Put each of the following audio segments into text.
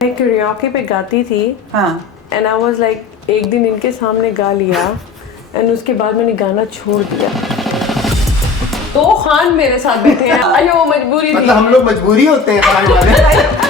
मैं karaoke पे गाती थी एंड आई वाज लाइक एक दिन इनके सामने गा लिया एंड उसके बाद मैंने गाना छोड़ दिया। तो खान मेरे साथ बैठे हैं, अयो मजबूरी मतलब हम लोग मजबूरी होते हैं खान वाले।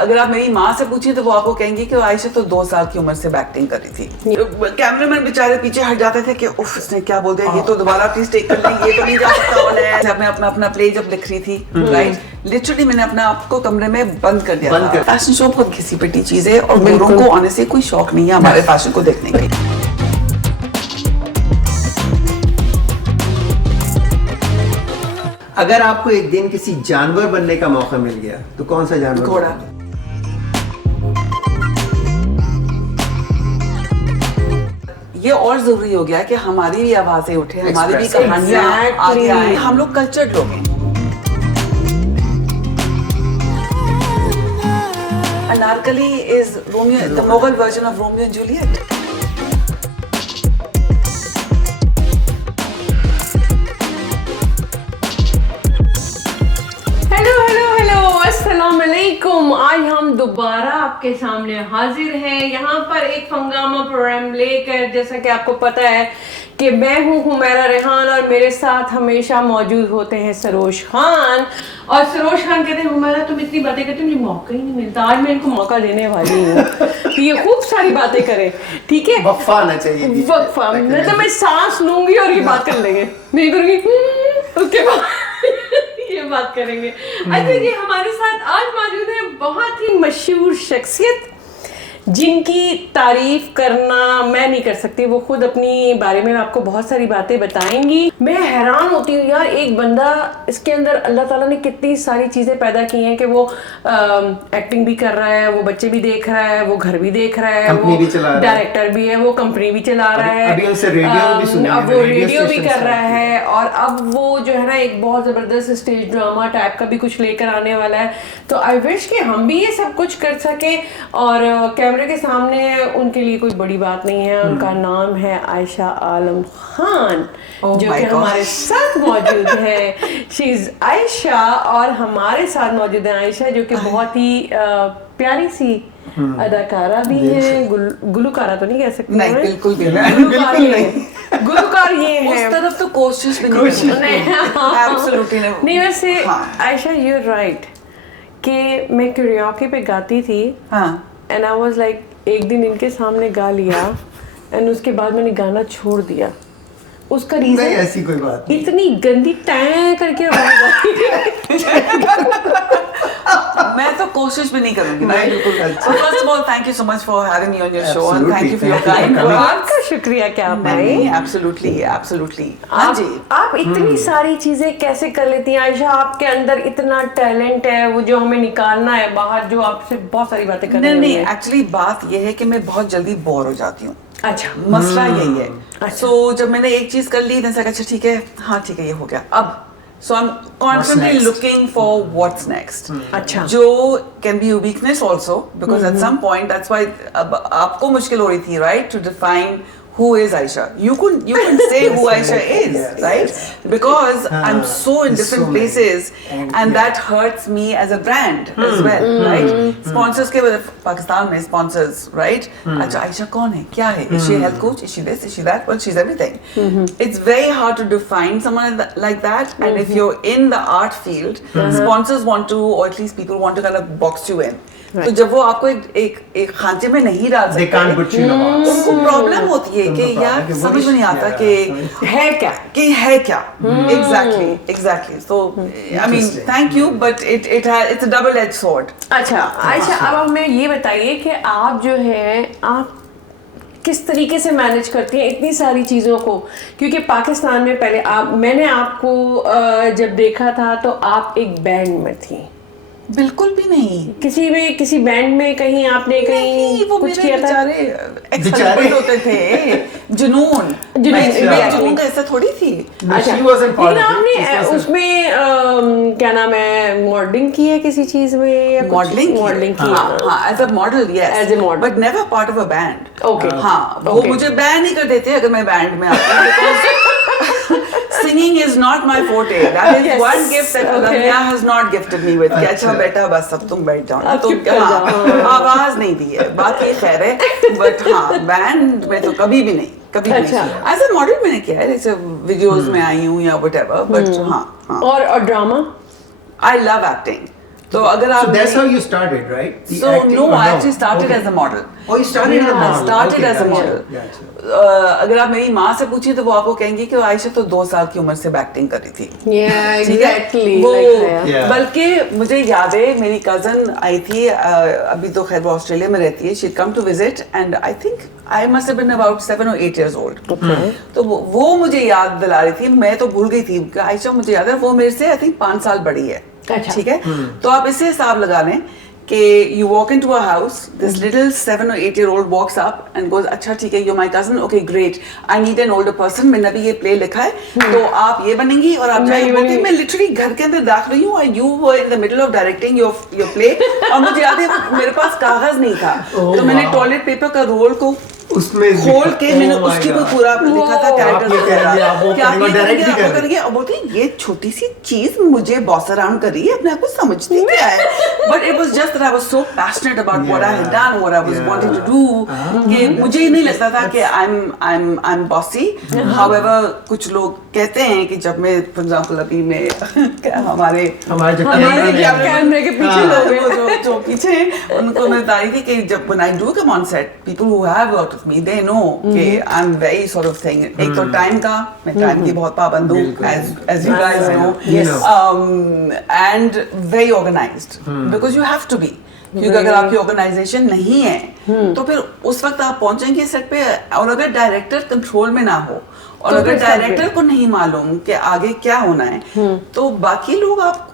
अगर आप मेरी माँ से पूछें तो वो आपको कहेंगी कि आयशा तो 2 साल की उम्र से एक्टिंग कर रही थी। कैमरामैन बेचारे पीछे हट जाते थे कि उफ इसने क्या बोल दिया, ये तो दोबारा प्लीज टेक कर लें, ये तो नहीं जा सकता होने। जब मैं अपना प्ले जब लिख रही थी राइट, लिटरली मैंने अपने आप को कमरे में बंद कर दिया था। फैशन शो बहुत घिसी पिटी चीज है और लोगों को आने से कोई शौक नहीं है हमारे फैशन को देखने का। अगर आपको एक दिन किसी जानवर बनने का मौका मिल गया तो कौन सा जानवर? घोड़ा। ये और जरूरी हो गया कि हमारी भी आवाजें उठे, हमारी भी कहानियां आगे आए। हम लोग कल्चर्ड लोग हैं। Anarkali is Romeo, the Mughal version of Romeo and Juliet. अस्सलाम वालेकुम। आज हम दोबारा आपके सामने हाजिर हैं यहाँ पर एक हंगामा प्रोग्राम लेकर। जैसा कि आपको पता है कि मैं हूँ हुमैरा रेहान और मेरे साथ हमेशा मौजूद होते हैं सरोज खान। और सरोज खान कहते हैं हुमैरा तुम इतनी बातें करते हो, मुझे मौका ही नहीं मिलता। आज मैं इनको मौका देने वाली हूँ कि ये खूब सारी बातें करें, ठीक है? वक्फा आना चाहिए, वक्फा मतलब मैं सांस लूंगी और ये बात कर लेंगे, नहीं करूँगी उसके बाद ये बात करेंगे। अच्छा, ये हमारे साथ आज मौजूद है बहुत ही मशहूर शख्सियत जिनकी तारीफ करना मैं नहीं कर सकती, वो खुद अपनी बारे में आपको बहुत सारी बातें बताएंगी। मैं हैरान होती हूँ यार, एक बंदा इसके अंदर अल्लाह ताला ने कितनी सारी चीजें पैदा की हैं कि वो एक्टिंग भी कर रहा है, वो बच्चे भी देख रहा है, वो घर भी देख रहा है, वो डायरेक्टर भी है, वो कंपनी भी चला रहा है, अब वो रेडियो भी कर रहा है और अब वो जो है ना एक बहुत जबरदस्त स्टेज ड्रामा टाइप का भी कुछ लेकर आने वाला है। तो आई विश कि हम भी ये सब कुछ कर सके। और कैमरे के सामने उनके लिए कोई बड़ी बात नहीं है, उनका नाम है आयशा आलम खान, जो कि हमारे साथ मौजूद है। शी इज आयशा और हमारे साथ मौजूद है आयशा, जो कि बहुत ही प्यारी सी अदाकारा भी है। गुलकारा तो नहीं कह सकते, नहीं बिल्कुल भी नहीं। गुलकार ये है, उस तरफ तो कोशिश भी नहीं। एब्सोल्युटली नहीं। वैसे आयशा यू आर राइट कि मैं karaoke पे गाती थी एंड आई वाज लाइक एक दिन इनके सामने गा लिया एंड उसके बाद मैंने गाना छोड़ दिया। उसका रीजन नहीं, ऐसी कोई बात नहीं। इतनी गंदी टैं करके आवाज मैं तो कोशिश भी नहीं करूंगी। First of all thank you so much for having me on your show and thank you for your kind words. आपका शुक्रिया क्या भाई। Absolutely absolutely. हां जी, आप इतनी सारी चीजें कैसे कर लेती हैं आयशा? आपके अंदर इतना टैलेंट है, वो जो हमें निकालना है बाहर, जो आपसे बहुत सारी बातें करनी है। नहीं एक्चुअली बात ये है कि मैं बहुत जल्दी बोर हो जाती हूँ। अच्छा, मसला यही है। सो जब मैंने एक चीज कर ली, अच्छा ठीक है, हाँ ठीक है, ये हो गया। अब so I'm constantly looking for what's next. अच्छा, जो can be a weakness also because at some point that's why अब आपको मुश्किल हो रही थी right to define who is Aisha. You couldn't say who Aisha is, right? Because I'm so in different places and that hurts me as a brand as well, right? Sponsors के पाकिस्तान में sponsors, right? अच्छा Aisha कौन है, क्या है? Is she a health coach? Is she this? Is she that? Well, she's everything. It's very hard to define someone like that. And if you're in the art field, sponsors want to, or at least people want to kind of box you in. तो जब वो आपको एक खांचे में नहीं डाल सकते, उनको प्रॉब्लम होती है कि यार समझ में नहीं आता कि है क्या। Exactly. So I mean thank you, but it's a double-edged sword. अच्छा आयशा, अब हमें ये बताइए कि आप जो है आप किस तरीके से मैनेज करती हैं इतनी सारी चीज़ों को? क्योंकि पाकिस्तान में पहले मैंने आपको जब देखा था तो आप एक बैंड में थी, बिल्कुल भी नहीं। किसी बैंड में कहीं आपने कहीं वो कुछ मेरे किया था? बेचारे एक्स-हस्बैंड होते थे, जुनून मैं जुनून का ऐसा थोड़ी थी। She was in लेकिन politics. आपने उसमें क्या नाम है मॉडलिंग की है किसी चीज में या मॉडलिंग की? हाँ as a model yes, As a model. But never part of a band. Okay. हाँ वो Okay. मुझे बैन ही कर देते अगर मैं बैंड में आती हूँ, because singing is not my forte. That is Yes. one gift that Okay. Lamia has not gifted me with. कि अच्छा बेटा बस अब तुम बैठ जाओ ना, अब तुम चुप कर हाँ, जाओ। आवाज नहीं दी है, बाकी खैर है, बट हाँ बैंड में तो कभी भी नहीं, कभी भी अच्छा। नहीं। एज अ मॉडल मैंने किया है, जैसे वीडियोस में आई हूँ या whatever, बट हाँ और ड्रामा? I love acting. तो अगर आप So that's how you started, right? The So acting no, or I actually started Okay. as a model. Oh, you started as a model. Started Okay, as a gotcha, model. gotcha. अगर आप मेरी माँ से पूछिए तो वो आपको कहेंगी कि आयशा तो 2 साल की उम्र से एक्टिंग कर रही थी। Yeah, ठीक है? exactly. वो Yeah. बल्कि मुझे याद है मेरी कजन आई थी, अभी तो खैर वो ऑस्ट्रेलिया में रहती है, she come to visit and I think I must have been about 7 or 8 years old. तो वो मुझे याद दिला रही थी, मैं तो भूल गई थी कि आयशा मुझे याद है वो मेरे से आई थिंक 5 साल बड़ी है। अच्छा। ठीक है, तो आप इससे हिसाब लगा लें कि you walk into a house, this little 7 or 8 year old walks up and goes, अच्छा ठीक है, you're my cousin, okay great, I need an older person, मैंने अभी ये प्ले लिखा है, तो आप ये बनेंगी और आप जाएंगे। बोलती मैं लिटरली घर के अंदर दाख रही हूँ, you were in the middle of directing your play, और मुझे याद है मेरे पास कागज नहीं था, तो मैंने टॉयलेट पेपर का रोल को उसमें खोल के मैंने उसके ऊपर पूरा लिखा था कैरेक्टर करेंगे और बोलती ये छोटी सी चीज मुझे बॉस अराउंड कर रही है, अपने आप को समझती क्या है, but it was just that I was so passionate about what I had done, what I was wanting to do, कि मुझे ही नहीं लगता था कि आई एम बॉसी। हाउएवर कुछ लोग कहते हैं कि जब मैं फॉर एग्जांपल अभी मैं हमारे कैमरे के पीछे लोग जो पीछे हैं उनको मैं बता रही थी कि जब when I do come on set, people who have worked with me, they know कि I'm very sort of thing. एक तो टाइम का, मैं टाइम की बहुत पाबंद हूँ, as you guys know, and very organized, because you have to be. क्योंकि अगर आपकी ऑर्गेनाइजेशन नहीं है तो फिर उस वक्त आप पहुंचेंगे सेट पे, और अगर डायरेक्टर कंट्रोल में ना हो और अगर डायरेक्टर को नहीं मालूम कि आगे क्या होना है तो बाकी लोग आप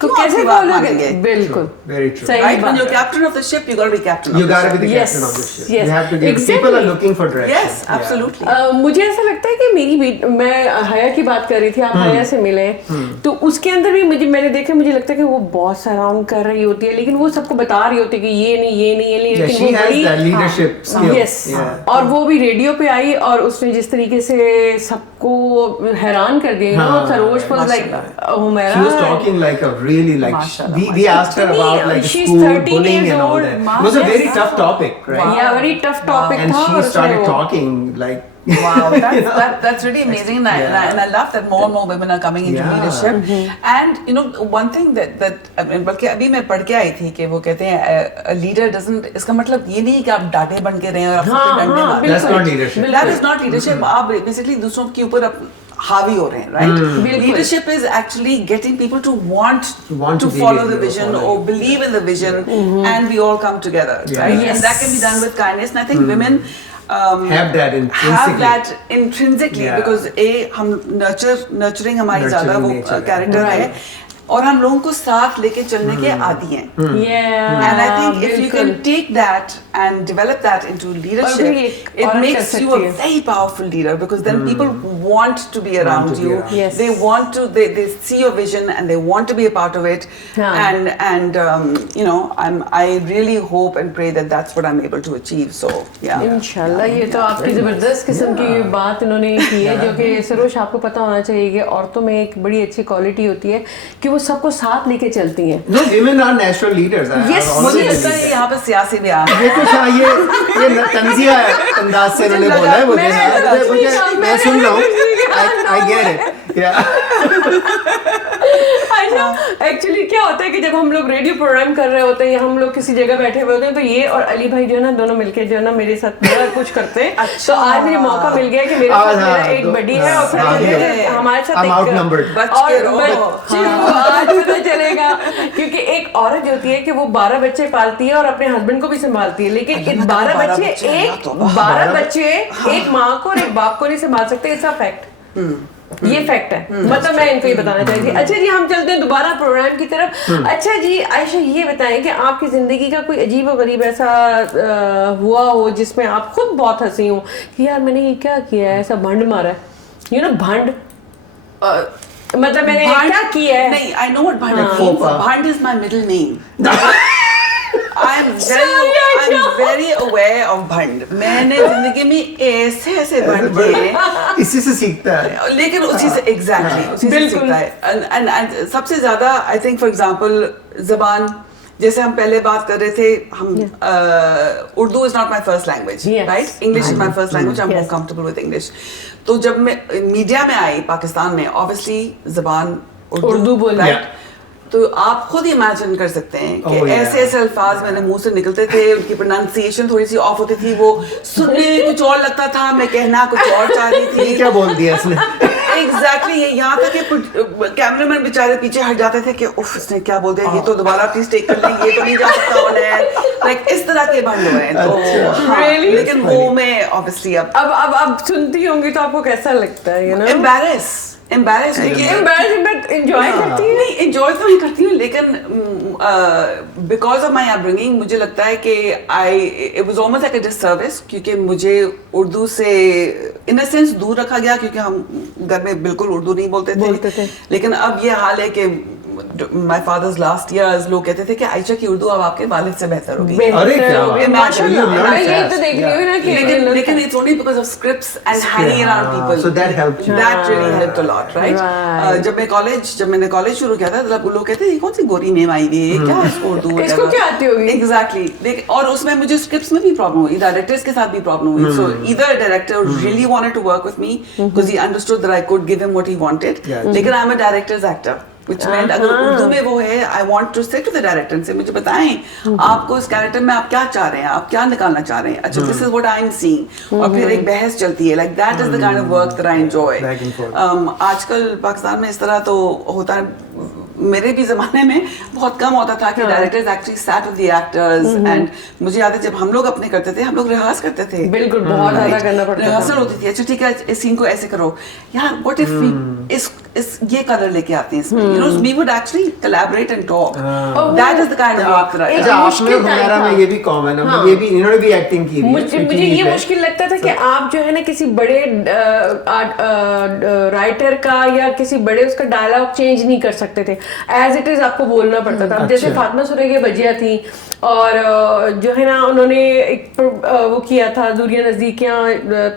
तो कैसे बोलोगे? बिल्कुल, very true. Right, when you're captain of the ship, you gotta be captain of the ship. You gotta be the Yes, captain of the ship. yes. You have to give. Exactly. People are looking for direction. Yes, absolutely. मुझे ऐसा लगता है कि मैं हया की बात कर रही थी, आप हया से मिले, तो उसके अंदर भी मैंने देखा, मुझे लगता है कि वो बॉस अराउंड कर रही होती है, लेकिन वो सबको बता रही होती है कि ये नहीं, लेकिन वो बड़ी leadership skills. यस, और वो भी रेडियो पे आई और उसने जिस तरीके से सबको हैरान कर दिया, Saroj was like Humaira. She was talking like a really we asked her about like She's school 13 bullying years and all old. that. It was a very tough topic, right? Yeah, very tough topic And था, she और started उसने वो- talking like Wow, that's really amazing, and I love that more and more women are coming into leadership. And you know, one thing that I mean, बल्कि अभी मैं पढ़ के आई थी कि वो कहते हैं a leader doesn't, इसका मतलब ये नहीं कि आप डांटे बन के रहें और आप सबके डंडे मारें। That's not leadership. That is not leadership. आप basically दूसरों के ऊपर हावी हो रहे हैं, right? Leadership is actually getting people to want to follow the vision or believe in the vision, and we all come together, right? And that can be done with kindness. And I think women have that intrinsically. Because हम nurturing हमारी ज़्यादा वो character है और हम लोगों को साथ लेके चलने के आदी हैं. And I think if you can take that and develop that into leadership, it makes you a very powerful leader, because then people want to be around you. Yes. They want to, they see your vision and they want to be a part of it. And you know, I really hope and pray that that's what I'm able to achieve. So yeah. इंशाल्लाह. ये तो आपकी जबरदस्त किस्म की बात इन्होंने की है, जो कि सरोज आपको पता होना चाहिए कि औरतों में एक बड़ी अच्छी क्वालिटी होती है कि वो सबको साथ लेके चलती हैं. No, women are natural leaders. Yes, मुझे लगता है यहाँ पे सियासी भी आ ये कुछ ये तंजिया अंदाज से उन्होंने बोला है मुझे मैं सुन रहा हूँ. I get it. एक्चुअली क्या होता है कि जब हम लोग रेडियो प्रोग्राम कर रहे होते हैं या हम लोग किसी जगह बैठे हुए होते हैं तो ये और अली भाई जो है ना दोनों मिलके जो है ना मेरे साथ बड़ा कुछ करते हैं. तो आज मुझे मौका मिल गया कि मेरे साथ मेरा एक बडी है और फिर हमारे साथ I'm outnumbered. बच्चे आज पता चलेगा, क्योंकि एक औरत जो होती है कि वो 12 बच्चे पालती है और अपने हस्बैंड को भी संभालती है, लेकिन 12 बच्चे एक माँ को और एक बाप को नहीं संभाल सकते. It's a fact. ये फैक्ट है, मतलब मैं इनको ये बताना चाहती थी। अच्छा जी, हम चलते हैं दोबारा प्रोग्राम की तरफ। अच्छा जी आयशा, ये बताएं कि आपकी जिंदगी का कोई अजीब व गरीब ऐसा हुआ हो जिसमें आप खुद बहुत हंसी हो कि यार मैंने ये क्या किया है, ऐसा भंड मारा है, यू नो भंड, मतलब मैंने क्या किया है। नहीं, I know what bhand means. Bhand is my middle name. I'm very aware of भंड. मैंने जिंदगी में ऐसे भंड किए हैं, इसी से सीखता है, लेकिन उसी से exactly उसी से सीखता है. And सबसे ज्यादा I think for example ज़बान, जैसे हम पहले बात कर रहे थे, हम Urdu is not my first language, right? English is my first language. I'm more comfortable with English. तो जब मैं मीडिया में आई पाकिस्तान में, obviously ज़बान उर्दू बोल, right? तो आप खुद इमेजिन कर सकते हैं कि ऐसे ऐसे अल्फाज मेरे मुंह से निकलते थे, उनकी प्रोनाउंसिएशन थोड़ी सी ऑफ होती थी, वो सुनने में कुछ और लगता था, मैं कहना कुछ और चाह रही थी। क्या बोल दिया इसने? एग्जैक्टली, ये यहाँ तक कि कैमरामैन बेचारे पीछे हट जाते थे कि उफ इसने क्या बोल दिया, ये तो दोबारा प्लीज टेक कर लें, ये तो नहीं जा सकता उन्हें, लाइक इस तरह के भंड हुए हैं। तो हाँ, लेकिन वो मैं ऑब्वियसली अब सुनती होंगी तो आपको कैसा लगता है, you know? Embarrass but enjoy करती है? नहीं, एंजॉय तो मैं करती हूँ, लेकिन बिकॉज ऑफ माई अपब्रिंगिंग मुझे लगता है कि it was almost like a disservice, क्योंकि मुझे उर्दू से इन अ सेंस दूर रखा गया, क्योंकि हम घर में बिल्कुल उर्दू नहीं बोलते थे। लेकिन अब ये हाल है कि माय फादर्स लास्ट ईयर्स लोग कहते थे कि आयशा की उर्दू अब आपके वालिद से बेहतर होगी। अरे क्या बात है, माशाल्लाह, ये तो देख रही हूँ ना कि लेकिन it's only because of scripts and hanging around people, so that helped you, that really helped a lot, right? जब मैंने कॉलेज शुरू किया था तब लोग कहते ये कौन सी गोरी मेम आई हुई है, क्या इसको उर्दू, इसको क्या आती होगी? एग्जैक्टली, और उसमें मुझे स्क्रिप्ट्स में भी प्रॉब्लम हुई, डायरेक्टर्स के साथ भी प्रॉब्लम हुई। So either director really wanted to work with me because he understood that I could give him what he wanted, लेकिन I am a director's actor, which meant अगर उर्दू में वो है, I want to say to the director से मुझे बताएं आपको इस कैरेक्टर में आप क्या चाह रहे हैं, आप क्या निकालना चाह रहे हैं, अच्छा this is what I'm seeing, और फिर एक बहस चलती है, like that is the kind of work that I enjoy. आजकल पाकिस्तान में इस तरह तो होता है, मेरे भी ज़माने में बहुत कम होता था कि directors actually sat with the actors, and मुझे याद है जब हम लोग अपने करते थे, हम लोग रिहर्स करते थे, बिल्कुल बहुत ज़्यादा करना पड़ता था, रिहर्सल होती थी, अच्छा ठीक है इस सीन को ऐसे करो यार, व्हाट इफ वी इस ये कलर लेके आते हैं इसमें, you know, we would actually collaborate and talk, that is the kind of work that अच्छा आप लोग वगैरह में ये भी कॉमन है, ये भी इन्होंने भी एक्टिंग की है। मुझे ये मुश्किल लगता था कि आप जो है ना किसी बड़े राइटर का या किसी बड़े उसका डायलॉग चेंज नहीं कर सकते थे, एज इट इज आपको बोलना पड़ता था। जैसे फातिमा सुरैया बजिया थी, और जो है ना उन्होंने एक वो किया था दूरियां नजदीकियां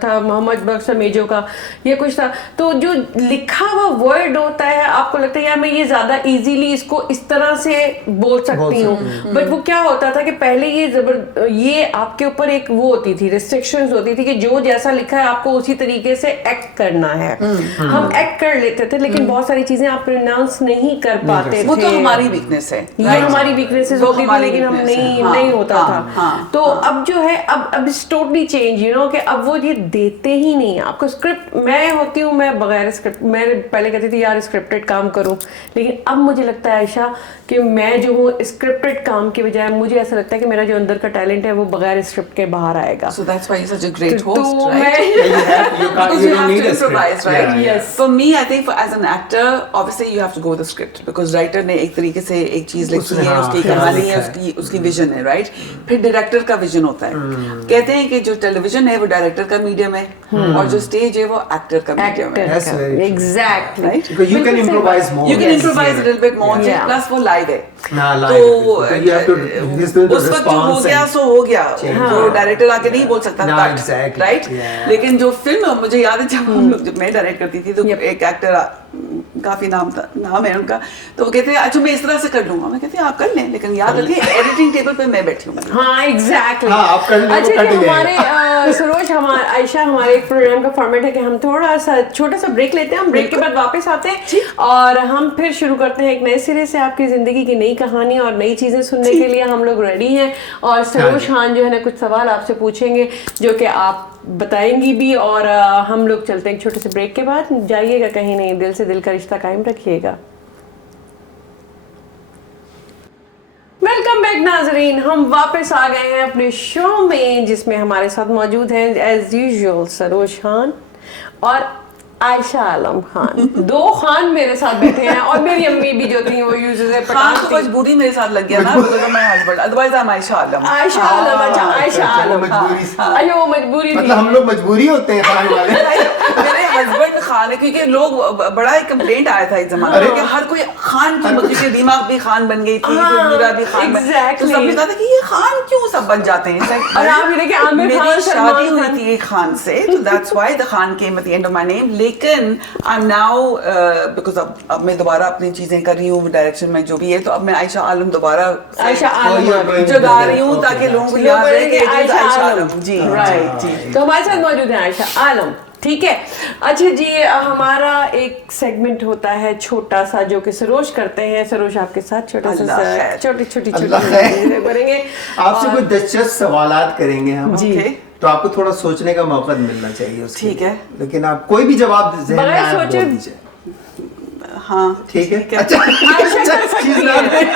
था मोहम्मद बख्श मेजो का, ये कुछ था, तो जो लिखा हुआ वर्ड होता है आपको लगता है यार मैं ये ज्यादा इजीली इसको इस तरह से बोल सकती हूँ, बट वो क्या होता था कि पहले ये आपके ऊपर एक वो होती थी, रिस्ट्रिक्शंस होती थी कि जो जैसा लिखा है आपको उसी तरीके से एक्ट करना है। हम एक्ट कर लेते थे, लेकिन बहुत सारी चीजें आप प्रोनाउंस नहीं कर पाते थे, वो तो हमारी वीकनेस है, ये हमारी वीकनेसेस होती थी, लेकिन हम नहीं होता था। तो अब जो है अब it's totally change, you know, कि अब वो ये देते ही नहीं आपको स्क्रिप्ट। मैं होती हूँ, मैं बगैर स्क्रिप्ट, मैं पहले कहती थी यार स्क्रिप्टेड काम करूं, लेकिन अब मुझे लगता है आयशा कि मैं जो हूँ स्क्रिप्टेड काम के बजाय मुझे ऐसा लगता है कि मेरा जो अंदर का टैलेंट है वो बगैर स्क्रिप्ट के बाहर आएगा। So that's why you're such a great host, तो right? Because you have to improvise, right? Yes. For me, I think as an actor, obviously you have to go with the script because writer ने एक तरीके से एक चीज लिखी है, उसकी कहानी है, उसकी विजन है, right? फिर डायरेक्टर का विजन होता है। कहते हैं कि जो टेलीविजन है वो डायरेक्टर का मीडियम है, और जो स्टेज है वो एक्टर का मीडियम है। Exactly. Right? Because you can improvise more. You can improvise a little bit more. Plus वो live है। तो उस वक्त जो हो गया सो हो गया, जो डायरेक्टर आके नहीं बोल सकता था, राइट? लेकिन जो फिल्म, मुझे याद है जब मैं डायरेक्ट करती थी तो एक एक्टर, काफी नाम है उनका, तो वो कहते हैं अच्छा मैं इस तरह से कर लूंगा, मैं कहती आप कर लें, लेकिन याद रखिए एडिटिंग टेबल पे मैं बैठी हूँ। हाँ एग्जैक्टली। अच्छा हमारे सरोज, आयशा, हमारे एक प्रोग्राम का फॉर्मेट है कि हम थोड़ा सा छोटा सा ब्रेक लेते हैं, हम ब्रेक के बाद वापस आते हैं और हम फिर शुरू करते हैं एक नए सिरे से आपकी जिंदगी की नई कहानी और नई चीजें सुनने के लिए हम लोग रेडी हैं। और सरोज खान जो है ना कुछ सवाल आपसे पूछेंगे जो कि आप बताएंगी भी, और हम लोग चलते हैं एक छोटे से ब्रेक के बाद। जाइएगा कहीं नहीं, दिल से दिल का रिश्ता कायम रखिएगा। वेलकम बैक नाजरीन, हम वापस आ गए हैं अपने शो में जिसमें हमारे साथ मौजूद हैं एज यूजुअल सरोज खान। और आयशा आलम खान, 2 खान मेरे साथ बैठे हैं और मेरी अम्मी भी जो थी वो यूजुअली खान पठान तो थी। मजबूरी मेरे साथ लग गया ना, because of my husband, otherwise I'm Aisha Alam. Ayesha आलम, अच्छा आयशा आलम, मजबूरी से। अच्छा वो मजबूरी थी। मतलब हम लोग मजबूरी होते हैं खान वाले। मेरे हस्बैंड खान है, क्योंकि लोग बड़ा एक कंप्लेंट आया था इस जमाने में कि हर कोई खान क्यों, क्योंकि दिमाग भी खान बन गई थी, हाँ, मीरा भी खान बन, exactly. तो सबने कहा था कि ये खान क्यों सब बन जाते हैं। It's like, और आप ये देखिए आमिर मेरी खान, शादी सलमान हुई खान। थी एक खान से, तो that's why the Khan came at the end of my name. लेकिन I'm now because अब मैं दोबारा अपनी चीजें कर रही हूँ डायरेक्शन में जो भी है, तो अब मैं आयशा आलम दोबारा आयशा आलम you're going to जगा do रही हूँ that. ताकि Okay, लोगों को लोग याद रहे बोलेंगे कि it is Ayesha Ayesha Alam. Alam. Ji right, जी। तो हमारे साथ मौजूद है आयशा आलम, ठीक है। अच्छा जी, हमारा एक सेगमेंट होता है छोटा सा जो कि सरोज करते हैं। सरोज आपके साथ छोटा सा अल्लाह खैर। छोटी अल्लाह खैर। चीजें करेंगे। आपसे कुछ दिलचस्प सवालात करेंगे हम। जी। Okay. तो आपको थोड़ा सोचने का मौका मिलना चाहिए उसके ठीक लिए। है। लेकिन आप कोई भी जवाब ज़हन में बगैर आए, आप सोचे- बोल दीजिए। हाँ ठीक है। अच्छा आयशा अच्छा, कर सकती she's है। not ready.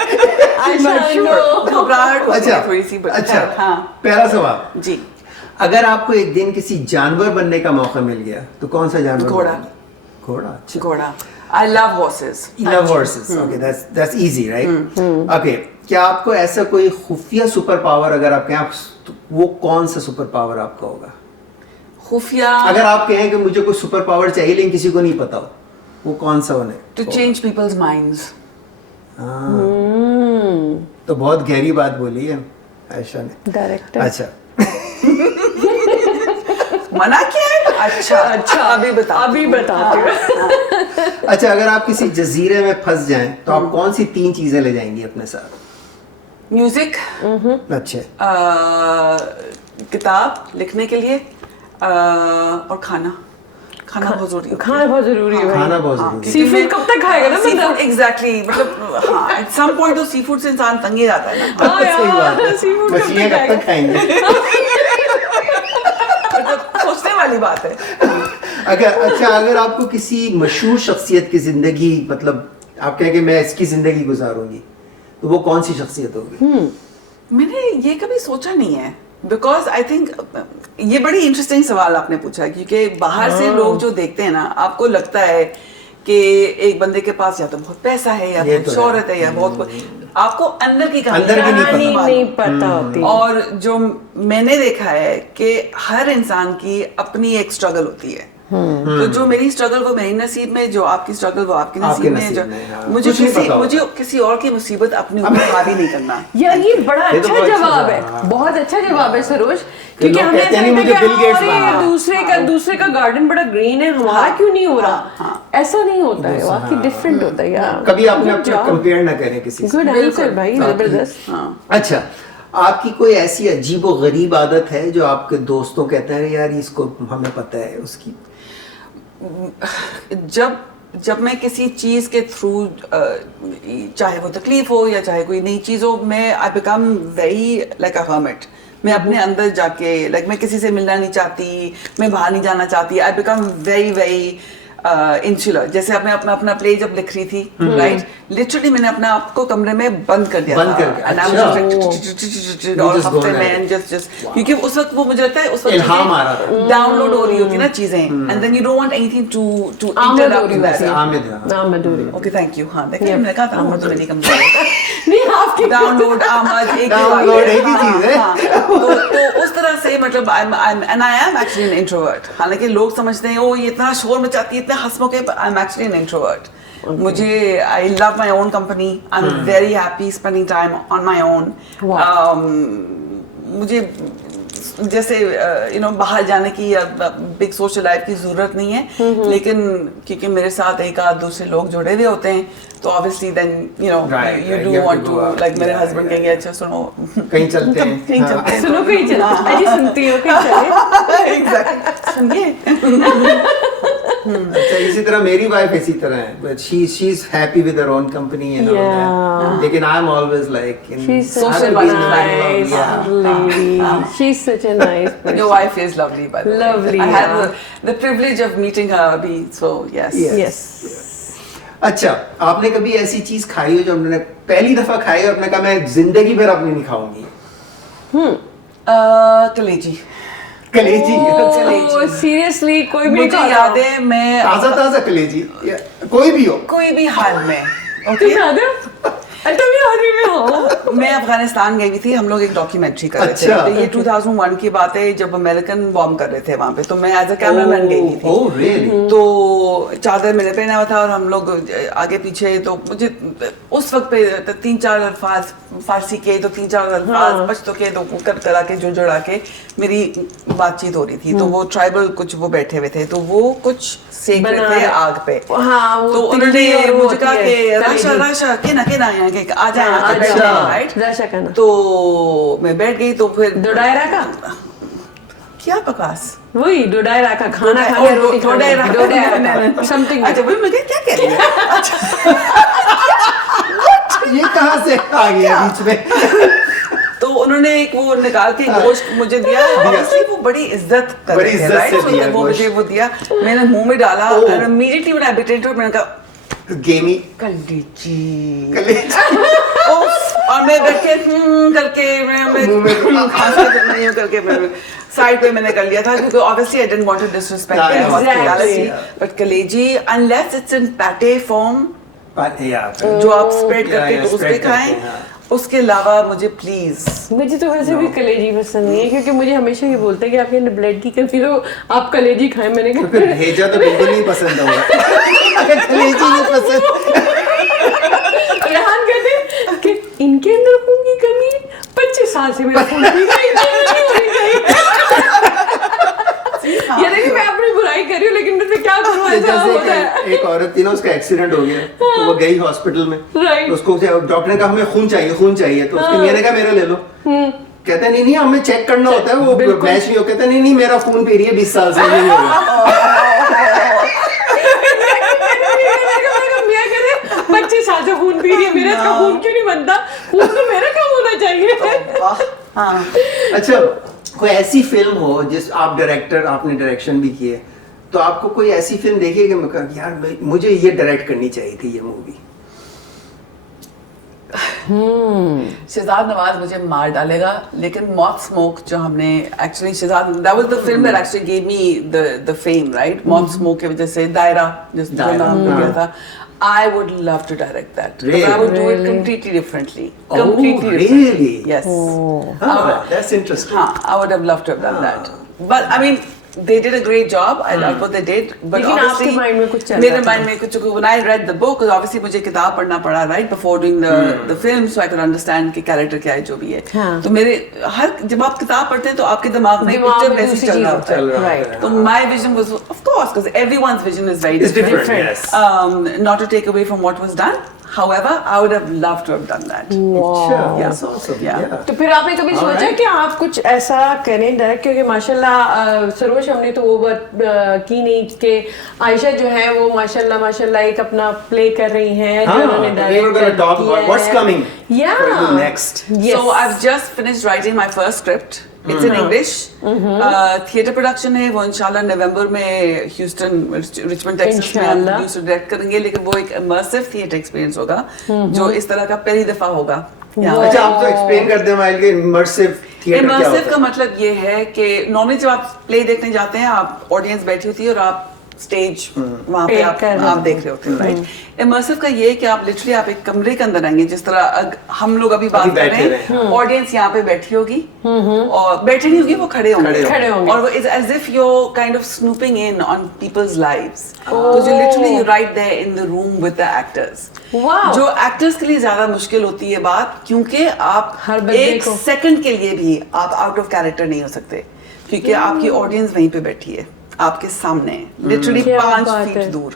आयशा नो। घबराहट होती अच्छा है थोड़ी सी, but अच्छा हाँ पहला सवाल, जी। अगर आपको एक दिन किसी जानवर बनने का मौका मिल गया तो कौन सा जानवर घोड़ा। बनोगे? घोड़ा, अच्छा। घोड़ा। I love horses. You love horses. Okay, that's easy, right? Okay, क्या आपको ऐसा कोई खुफिया सुपर पावर अगर आप कहें, तो वो कौन सा सुपर पावर आपका होगा? खुफिया अगर आप कहें कि मुझे कोई सुपर पावर चाहिए लेकिन किसी को नहीं पता हो, वो कौन सा होने? to change people's minds. तो बहुत गहरी बात बोली है आयशा ने। डायरेक्टर। अच्छा, मना किया है? अच्छा अच्छा, अभी बता। अभी बताती हूँ। अच्छा अगर आप किसी जजीरे में फंस जाएं तो आप कौन सी 3 चीजें ले जाएंगी अपने साथ? म्यूजिक, अच्छे, किताब लिखने के लिए, और खाना। खाना बहुत जरूरी है। खाना बहुत जरूरी है भाई। खाना बहुत जरूरी है। सी फूड कब तक खाएगा ना बंदा? एग्जैक्टली, मतलब हाँ, एट सम पॉइंट तो सी फूड से इंसान तंग ही जाता है ना। हाँ सही बात यार, है। सी फूड कब मछलियाँ तक कब तक खाएगा? खाएंगे? मतलब सोचने वाली बात है। अच्छा अगर आपको किसी मशहूर शख्सियत की जिंदगी, मतलब आप कहें कि मैं इसकी जिंदगी गुजारूंगी, तो वो कौन सी शख्सियत होगी? मैंने ये कभी सोचा नहीं है, बिकॉज आई थिंक ये बड़ी इंटरेस्टिंग सवाल आपने पूछा है, क्योंकि बाहर से लोग जो देखते हैं ना, आपको लगता है कि एक बंदे के पास या तो बहुत पैसा है, या ये बहुत तो है। शोहरत है, या बहुत, आपको अंदर की अंदर की कहानी पता। नहीं पता होती। और जो मैंने देखा है कि हर इंसान की अपनी एक स्ट्रगल होती है। तो जो मेरी स्ट्रगल वो मेरी नसीब में, जो आपकी स्ट्रगल वो आपके नसीब में है। जो हाँ। मुझे कुछ नहीं पता मुझे होता। किसी और की मुसीबत अपने ऊपर हावी नहीं करना। यार ये बड़ा ये तो अच्छा बहुत अच्छा जवाब जवाब है, है। बहुत अच्छा जवाब है सरोज, क्योंकि लोग हमें कहते ऐसा नहीं, लगता है मुझे कि बिल गेट्स अरे बनना है। दूसरे का गार्डन बड़ा ग्रीन है, हमारा हाँ, क्यों नहीं हो रहा? हाँ, ऐसा नहीं होता है, वाकई डिफरेंट होता है यार। कभी आपने अपना कंपेयर ना करें किसी से। गुड आंसर भाई, हाँ। जबरदस्त। अच्छा आपकी कोई ऐसी अजीबो गरीब आदत है जो आपके दोस्तों कहते हैं यार इसको हमें पता है उसकी? जब मैं किसी चीज के थ्रू, चाहे वो तकलीफ हो या चाहे कोई नई चीज हो, मैं I become very like a hermit. मैं अपने अंदर जाके, लाइक मैं किसी से मिलना नहीं चाहती, मैं बाहर नहीं जाना चाहती। I become very very insular. जैसे अपने अपना प्ले जब लिख रही थी, राइट, लिटरली मैंने अपने आप को कमरे में बंद कर दिया बंद था। करके, And I was अच्छा। just like, और just हफ्ते going में at and just क्योंकि उस वक्त वो मुझे लगता है उस वक्त इल्हाम आ रहा था। डाउनलोड हो रही होती ना चीजें, and then you don't want anything to आमद हो इंटरप्ट रही दैट। होती है। आमिद, हाँ। आमद हो रही है। Okay thank you. हाँ देखिए मैंने कहा था मुझे तो नहीं कमजोर है। नहीं आपकी डाउनलोड आमद एक ही बात डाउनलोड है। एक ही चीज है। हाँ, तो उस तरह से मतलब आई एम एक्चुअली एन इंट्रोवर्ट। हालांकि लोग समझते हैं ओ ये इतना शोर मचाती है, इतने हंसमुख है, I am actually an introvert. मुझे I love my own company, I am very happy spending time on my own. मुझे जैसे बाहर जाने की या बिग सोशल लाइफ की जरूरत नहीं है, लेकिन क्योंकि मेरे साथ एक आध दूसरे लोग जुड़े हुए होते हैं, तो obviously then Right, you right, do you have want to to, go out. like मेरे Yeah, हस्बैंड yeah, कहेंगे अच्छा सुनो कहीं चलते हैं। कहीं हाँ। चलते हैं। सुनो कहीं चलो, अजी सुनती हो कहीं चले। एग्जैक्टली सुनिए। अच्छा इसी तरह मेरी वाइफ इसी तरह है, but she's happy with her own company and all Yeah. that. लेकिन I'm always like in She's such Social a media nice yeah. lady. She's such a nice person. Your wife is lovely, by the way. Lovely, I had yeah. the privilege of meeting her abhi, so yes. Yes. Yes. अच्छा आपने कभी ऐसी चीज खाई हो जो हमने पहली दफा खाई और आपने कहा मैं जिंदगी भर अपनी नहीं खाऊंगी? कलेजी। कलेजी सीरियसली कोई भी मुझे याद है मैं ताजा कलेजी कोई भी हो कोई भी हाल में तुम याद है तुम याद ही में हो मैं अफगानिस्तान गई हुई थी, हम लोग एक डॉक्यूमेंट्री कर रहे थे। अच्छा। तो ये 2001 की बात है जब अमेरिकन बॉम्ब कर रहे थे वहां पे, तो मैं एज अ कैमरामैन गई हुई थी। Oh really? तो चादर मैंने पहना हुआ था और हम लोग आगे पीछे, तो मुझे उस वक्त पे 3-4 अल्फाज फारसी के, तो 3-4 अल्फाज पश्तो के, तो कर करा के जुड़ के मेरी बातचीत हो रही थी। तो वो ट्राइबल कुछ वो बैठे हुए थे, तो वो कुछ सेक रहे थे आग पे। हाँ, वो तो उन्होंने तिल्ली और वो मुझे कहा होती है, कि राशा के ना यहाँ के आ जाए यहाँ पे बैठ अच्छा। जाए, राइट? राशा का ना। तो मैं बैठ गई, तो फिर डोडायरा का क्या बकवास, वही डोडायरा का खाना खा के रोटी डोडायरा समथिंग। अच्छा वही मैं क्या कह रही है। अच्छा ये कहाँ से आ गया बीच में? तो उन्होंने एक वो निकाल के गोश्त मुझे दिया, ऑब्वियसली वो बड़ी इज्जत कर बड़ी रहे थे, इज्जत राइट? से दिया वो मुझे वो दिया, मैंने मुंह में डाला और immediately when I bit into it मैंने कहा गेमी कलेजी। कलेजी और मैं बैठ के करके मैं करके मैं साइड पे मैंने कर लिया था, क्योंकि obviously I didn't want to disrespect their hospitality, but कलेजी unless it's in pate form जो आप स्प्रेड करके टोस्ट पे खाएं, उसके अलावा मुझे प्लीज मुझे तो वैसे भी कलेजी पसंद नहीं है, क्योंकि मुझे हमेशा ये बोलते हैं कि आपके ब्लड की कमी हो, आप कलेजी खाएं। मैंने तो कहा फिर भेजा तो बिल्कुल नहीं पसंद होगा अगर कलेजी नहीं पसंद। रेहान कहते हैं कि इनके अंदर खून की कमी है, 25 साल से मेरा खून पी रही ये देखिए मैं अपनी बुराई कर रही हूँ, लेकिन मैं क्या करूँ, ऐसा होता है। एक औरत थी ना, उसका एक्सीडेंट हो गया, तो वो गई हॉस्पिटल में, Right. तो उसको डॉक्टर ने कहा हमें खून चाहिए, तो उसके मैंने कहा मेरा ले लो। कहता नहीं हमें चेक करना होता है, वो मैच नहीं हो। कहता नहीं मेरा खून पी रही है 20 साल से नहीं होगा। 25 साल से खून पी रही है, मेरा इसका खून क्यों नहीं बनता? खून तो मेरा कम होना चाहिए। हाँ अच्छा, कोई ऐसी फिल्म हो जिस आप डायरेक्टर, आपने डायरेक्शन भी किए, तो आपको कोई ऐसी फिल्म देखिए कि मैं कहा यार मुझे ये डायरेक्ट करनी चाहिए थी ये मूवी? शहजाद नवाज मुझे मार डालेगा, लेकिन मौत स्मोक जो हमने actually Shahzad, that was the film that actually gave me the fame, right? Moth smoke की वजह से दायरा जिस नाम दिया था, I would love to direct that. Really? But I would do it completely differently. Oh, Completely really? differently. Yes. That's interesting. I would have loved to have done that. But I mean, they did a great job. I love what they did. But लेकिन obviously, आपके mind में कुछ चल मेरे रहा था। mind में कुछ, when I read the book, because obviously मुझे किताब पढ़ना पड़ा, right, before doing the film, so I could understand कि character क्या है जो भी है। हाँ। तो मेरे जब आप किताब पढ़ते हैं तो आपके दिमाग में पिक्चर वैसी चल रहा होता है। Right. So my vision was, of course, because everyone's vision is very It's different. Yes. Not to take away from what was done. However, I would have loved to have done that. अच्छा, Yeah. that's awesome. Yeah. Yeah. तो फिर आपने कभी सोचा Alright. कि आप कुछ ऐसा करें डायरेक्ट? क्योंकि माशाल्लाह सरोज हमने तो वो बात की नहीं कि आयशा जो है वो माशाल्लाह एक अपना प्ले कर रही हैं जो उन्होंने we were going to talk about what's coming Yeah. for you next. Yes. So I've just finished writing my first script. It's in English. Theatre production है वो इंशाल्लाह नवंबर में ह्यूस्टन रिचमंड टेक्सास में हम इंशाल्लाह। प्रोड्यूस डायरेक्ट करेंगे, लेकिन वो एक इमर्सिव थिएटर एक्सपीरियंस होगा जो इस तरह का पहली दफा होगा। अच्छा, आप तो एक्सप्लेन कर दें माइल के इमर्सिव थिएटर क्या इमर्सिव होता का है? मतलब ये है कि नॉर्मली जब आप प्ले देखने जाते हैं, आप ऑडियंस बैठी होती है और आप स्टेज वहां पे Play आप कर रहे देख रहे होते हैं, राइट? इमर्सिव का ये है कि आप लिटरली आप एक कमरे के अंदर आएंगे, जिस तरह हम लोग अभी बात कर रहे हैं, ऑडियंस यहाँ पे बैठी होगी और बैठी नहीं होगी, वो खड़े होंगे और वो is as if you kind of snooping in on people's lives, तो you literally you right there in the room with the actors. Wow. जो एक्टर्स के लिए ज्यादा मुश्किल होती है बात, क्योंकि आप हर बंदे एक को सेकंड के लिए भी आप आउट ऑफ कैरेक्टर नहीं हो सकते, क्योंकि आपकी ऑडियंस वहीं पे बैठी है आपके सामने, लिटरली क्या 5 बात फीट है। दूर,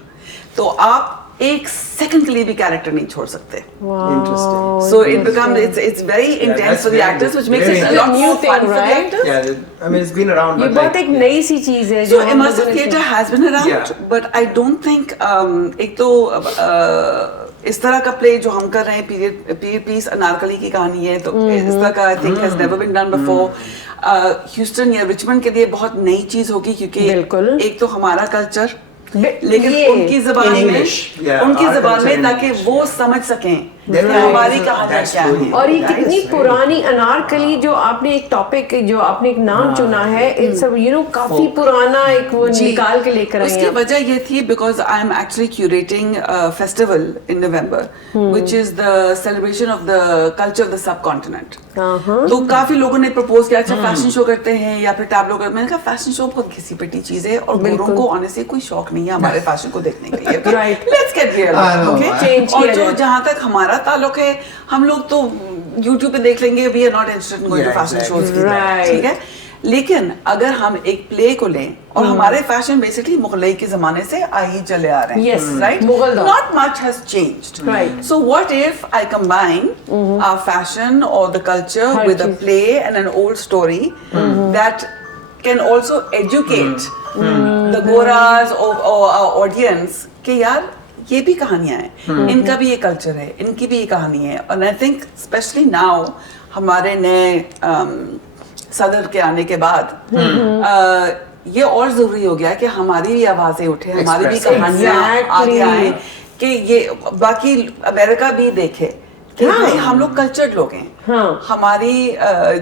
तो आप एक सेकंड के लिए भी कैरेक्टर नहीं छोड़ सकते। Interesting. So it becomes it's very intense that's for the very actors, which makes very it a lot new more thing, fun for the right? actors. Yeah, I mean it's been around. ये but बहुत like, एक yeah. नई सी चीज है So जो हम immersive लोगों ने theatre has been around, Yeah. but I don't think एक तो इस तरह का प्ले जो हम कर रहे हैं, पीरियड पीस अनारकली की कहानी है, तो इस तरह का I think has never been done before. Houston या रिचमंड के लिए बहुत नई चीज होगी, क्योंकि बिल्कुल। एक तो हमारा कल्चर लेकिन ये उनकी ज़बान in में English, yeah, उनकी our ज़बान culture में in ताकि English. वो समझ सकें कि Right. हमारी कहानियाँ That's क्या true. हैं. और ये That कितनी is very पुरानी अनारकली जो आपने एक टॉपिक जो आपने एक नाम चुना है, इट्स यू नो काफी पुराना एक वो जी, निकाल के लेकर आई उसकी हैं. वजह ये थी because I am actually curating festival in November which is the celebration of the culture of the sub continent. तो काफी लोगों ने प्रपोज किया अच्छा फैशन शो करते हैं या फिर टैब्लो करते हैं. मैंने कहा फैशन शो बहुत घिसी पिटी चीज है और गोरों को ऑनेस्टली कोई शौक नहीं है हमारे फैशन को देखने के लिए. Right. Let's get real. Okay, Change और किया जो जाए. जहाँ तक हमारा ताल्लुक है हम लोग तो YouTube पे देख लेंगे. We are not interested in going to Yeah, fashion exactly. Shows. Right. ठीक है, लेकिन अगर हम एक प्ले को लें और हमारे फैशन बेसिकली मुगलई के जमाने से आ ही चले आ रहे हैं. Yes, right. मुगल दौर. Not much has changed. Right. So what if I combine our fashion or the culture her with a cheese. play and an old story that can also educate the goras or our audience कि यार ये भी कहानियां हैं, इनका भी ये culture है, इनकी भी ये कहानी है. और आई थिंक स्पेशली नाउ हमारे नए सदर के आने के बाद ये और जरूरी हो गया कि हमारी भी आवाजें उठे, हमारी भी Express. कहानियां आगे Exactly. आए कि ये बाकी अमेरिका भी देखे कि भाई हम लोग कल्चर्ड लोग हैं. हाँ. हमारी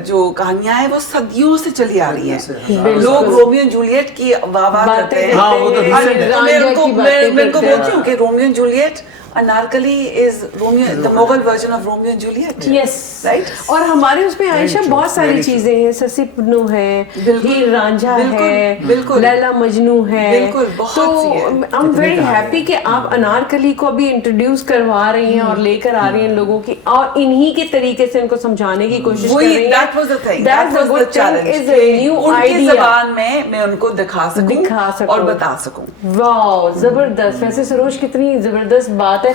जो कहानियां हैं वो सदियों से चली आ रही सदियों हैं. से, हाँ. लोग रोमियो एंड जूलियट की वाह वाह बातें करते हैं. हाँ, वो तो और recent है. तो मैं उनको बातें मैं उनको करते हैं. बोलती हूँ कि Romeo and Juliet Anarkali is Romeo the Mughal version of Romeo and Juliet. Yes right. और हमारे उसमें आयशा true, बहुत सारी very true. चीजें हैं. ससी पुन्नू है, बिल्कुल, हीर रांझा बिल्कुल, है, बिल्कुल. लैला मजनू है. बिल्कुल, बहुत तो सी है. आई एम वेरी हैप्पी कि आप अनारकली को अभी इंट्रोड्यूस करवा रही हैं और लेकर आ रही हैं लोगों की और इन्हीं के तरीके से इनको समझाने की कोशिश कर वही रही हैं. that was the thing. That's That a was good the thing, challenge. is a कि new उनकी idea. ज़बान में मैं उनको दिखा दिखा सकूं सकूं. और बता सकूं. वाह जबरदस्त. वैसे सरोज कितनी जबरदस्त बात है.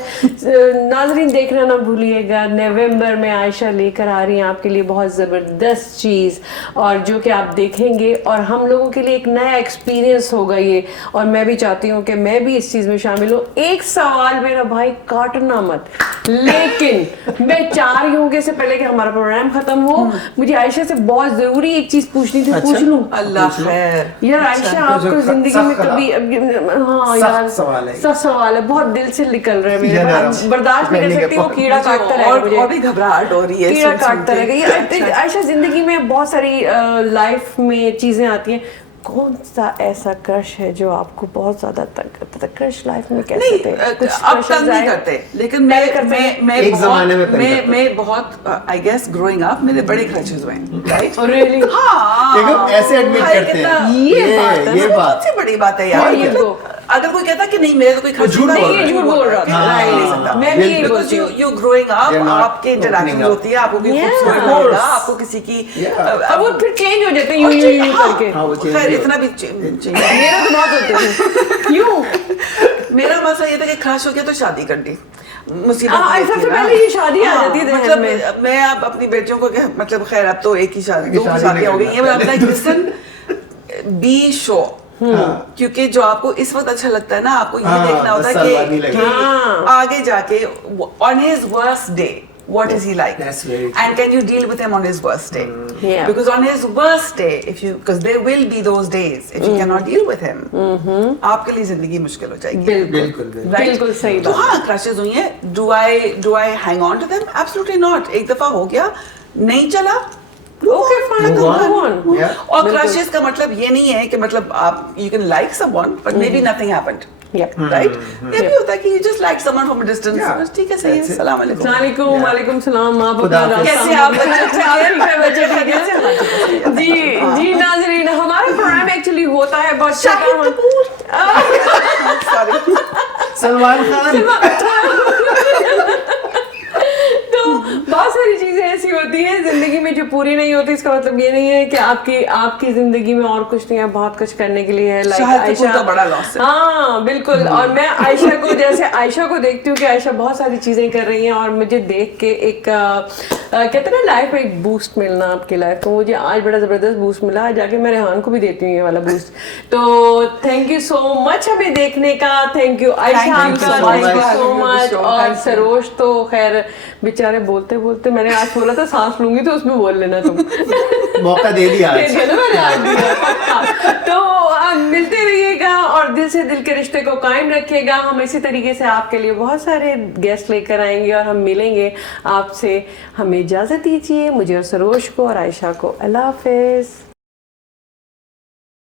नाजरीन देखना ना भूलिएगा, नवंबर में आयशा लेकर आ रही हैं आपके लिए बहुत जबरदस्त चीज और जो कि आप देखेंगे और हम लोगों के लिए एक नया एक्सपीरियंस होगा ये. और मैं भी चाहती हूँ कि मैं भी इस चीज में शामिल हूँ. एक सवाल मेरा भाई काटना मत, लेकिन मैं चाह रही हूँ कि इससे पहले कि हमारा प्रोग्राम खत्म हो मुझे आयशा से बहुत जरूरी एक चीज पूछनी थी. पूछ लूं? अल्लाह खैर. यार आयशा आपको जिंदगी में कभी हाँ यार सवाल है. सख्त सवाल है, बहुत दिल से निकल रहे हैं मेरे ये पास. नरम. बर्दाश्त नहीं कर सकती, वो कीड़ा काटता रहेगा मुझे. और भी घबराहट हो रही है. कीड़ा सुन- सुन काटता के. रहेगा. अच्छा. आयशा जिंदगी में बहुत सारी लाइफ में चीजें आती हैं. कौन सा ऐसा क्रश है जो आपको बहुत ज्यादा तंग क्रश लाइफ में कैसे नहीं थे? कुछ अब crushes तंग नहीं आए? करते, लेकिन पहले करते मैं एक ज़माने में तंग करते मैं बहुत आई गेस ग्रोइंग अप मेरे बड़े क्रशेस हुए हैं. राइट. Oh, really? हाँ. देखो, ऐसे admit भाई, करते हैं. कितना- ये बात है. ये बहुत बात. सी बड़ी बात है यार. और ये मतलब अगर कोई कहता कि नहीं मेरे तो कोई वो क्रश झूठ नहीं, बोल नहीं, ये झूठ बोल रहा था. हाँ, Right. नहीं सकता. मैं भी यही बिल्कुल. बोलती हूँ. You growing up They're not आपके इंटरेक्शन opening up. होती है, आपको कोई Yeah. खूबसूरत Of course. लगेगा, आपको किसी की Yeah. अब वो फिर चेंज हो जाते हैं यूं और यूं यूं हाँ, करके. हाँ, वो change खैर भी इतना भी मेरा तो बहुत होते हैं. क्यों? मेरा मसला ये था कि क्रश हो गया तो शादी कर दी. मुसीबत हाँ, ये थी सबसे ना. पहले ये शादी आ हाँ, जाती है ज़हन मतलब में. मैं अब अपनी बेटियों को क्या मतलब खैर अब तो एक ही शादी एक दो शादी शादियां हो गई नहीं हैं. करना. मैं लिसन बी शो क्योंकि जो आपको इस वक्त अच्छा लगता है ना आपको ये हाँ, देखना होता 10 साल बाद है नहीं कि लगेगा. हाँ. आगे जाके on his worst day what is he like That's very true. and can you deal with him on his worst day. Yeah. Because on his worst day if you because there will be those days if you cannot deal with him आपके लिए जिंदगी मुश्किल हो जाएगी. बिल्कुल. Right? बिल्कुल सही तो बात. हाँ क्रशेस हुई हैं. do I hang on to them? Absolutely not. एक दफा हो गया नहीं चला. Okay, fine. Move on. Yeah. और बिल्कुल. क्रशेस का मतलब ये नहीं है कि मतलब आप you can like someone but maybe nothing happened. Yep. Right? ये भी होता है कि you just like someone from a distance. Yeah. बस ठीक है सही है. That's it. सलाम अलैकुम. वालेकुम वालेकुम सलाम. आप खुदा अपना हाफिज़. रास्ता कैसे आप बच्चे ठीक है बच्चे ठीक है. कैसे जी जी नाजरीन हमारा प्रोग्राम एक्चुअली होता है बहुत शाहिद कपूर. Sorry. सलमान खान. तो बहुत सारी चीजें ऐसी होती हैं जिंदगी में जो पूरी नहीं होती. इसका मतलब ये नहीं है कि आपकी जिंदगी में और कुछ नहीं है, बहुत कुछ करने के लिए है. लाइक शाहिद कपूर आयशा का बड़ा लॉस है. हाँ बिल्कुल. और मैं आयशा को जैसे आयशा को देखती हूँ कि आयशा बहुत सारी चीजें कर रही हैं और मुझे देख के एक कहते हैं ना लाइफ में एक बूस्ट मिलना आपकी लाइफ को. मुझे आज बड़ा जबरदस्त बूस्ट मिला. आज जाके मैं रेहान को भी देती हूँ ये वाला बूस्ट. तो थैंक यू सो मच हमें देखने का. Thank you Ayesha Thank you आपका. so much thank you for so having me on the much. show. और Thank you. सरोज तो खैर बेचारे बोलते बोलते मैंने आज बोला था सांस लूंगी तो उसमें बोल लेना तुम। मौका दे दिया दे आज। दिया ना मैंने, आज दिया, पक्का। तो मिलते रहिएगा और दिल से दिल के रिश्ते को कायम रखिएगा। हम इसी तरीके से आपके लिए बहुत सारे गेस्ट लेकर आएंगे और हम मिलेंगे आपसे। हमें इजाज़त दीजिए, मुझे और सरोज को और आयशा को। अल्लाह हाफिज़।